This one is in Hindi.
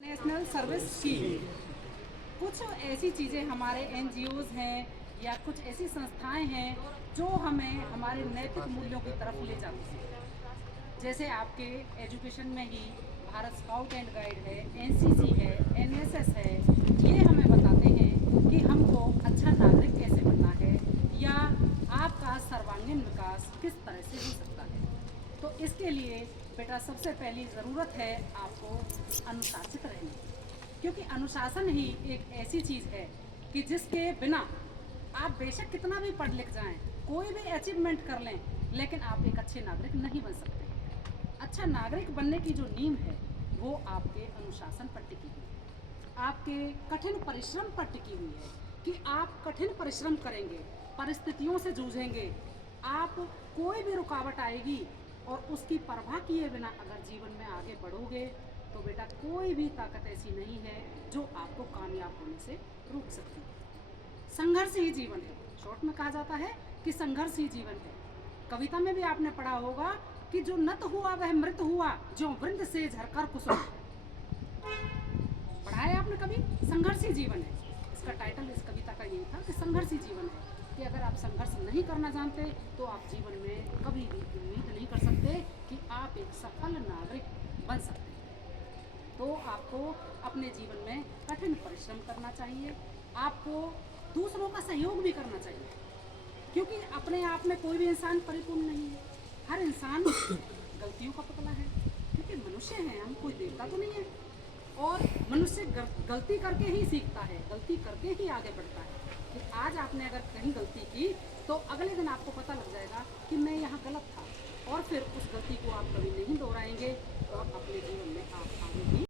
नेशनल सर्विस स्कीम कुछ ऐसी चीज़ें हमारे एनजीओज़ हैं या कुछ ऐसी संस्थाएं हैं जो हमें हमारे नैतिक मूल्यों की तरफ ले जाती हैं। जैसे आपके एजुकेशन में ही भारत स्काउट एंड गाइड है, एनसीसी है, एनएसएस है। ये हमें बताते हैं कि हमको अच्छा नागरिक कैसे बनना है या आपका सर्वांगीण विकास किस तरह से हो सकता है। तो इसके लिए बेटा सबसे पहली ज़रूरत है आपको अनुशासित रहने की, क्योंकि अनुशासन ही एक ऐसी चीज़ है कि जिसके बिना आप बेशक कितना भी पढ़ लिख जाएं, कोई भी अचीवमेंट कर लें, लेकिन आप एक अच्छे नागरिक नहीं बन सकते। अच्छा नागरिक बनने की जो नींव है वो आपके अनुशासन पर टिकी हुई है, आपके कठिन परिश्रम पर टिकी हुई है कि आप कठिन परिश्रम करेंगे, परिस्थितियों से जूझेंगे, आप कोई भी रुकावट आएगी और उसकी परवाह किए बिना अगर जीवन में आगे बढ़ोगे तो बेटा कोई भी ताकत ऐसी नहीं है जो आपको कामयाब होने से रोक सकती है। संघर्ष ही जीवन है, शॉर्ट में कहा जाता है कि संघर्ष ही जीवन है। कविता में भी आपने पढ़ा होगा कि जो नत हुआ वह मृत हुआ, जो वृंद से झरकर कुसुम। पढ़ा है आपने कभी? संघर्ष ही जीवन है। इसका टाइटल इस कविता का यही था कि संघर्ष ही जीवन है, कि अगर आप संघर्ष नहीं करना जानते तो आप जीवन में कभी भी उम्मीद नहीं कर सकते कि आप एक सफल नागरिक बन सकते हैं। तो आपको अपने जीवन में कठिन परिश्रम करना चाहिए, आपको दूसरों का सहयोग भी करना चाहिए, क्योंकि अपने आप में कोई भी इंसान परिपूर्ण नहीं है। हर इंसान गलतियों का पुतला है, क्योंकि मनुष्य हैं हम, कोई देवता तो नहीं है। और मनुष्य गलती करके ही सीखता है, गलती करके ही आगे बढ़ता है। कि आज आपने अगर कहीं गलती की तो अगले दिन आपको पता लग जाएगा कि मैं यहाँ गलत था, और फिर उस गलती को आप कभी नहीं दोहराएंगे और अपने जीवन में आप आगे भी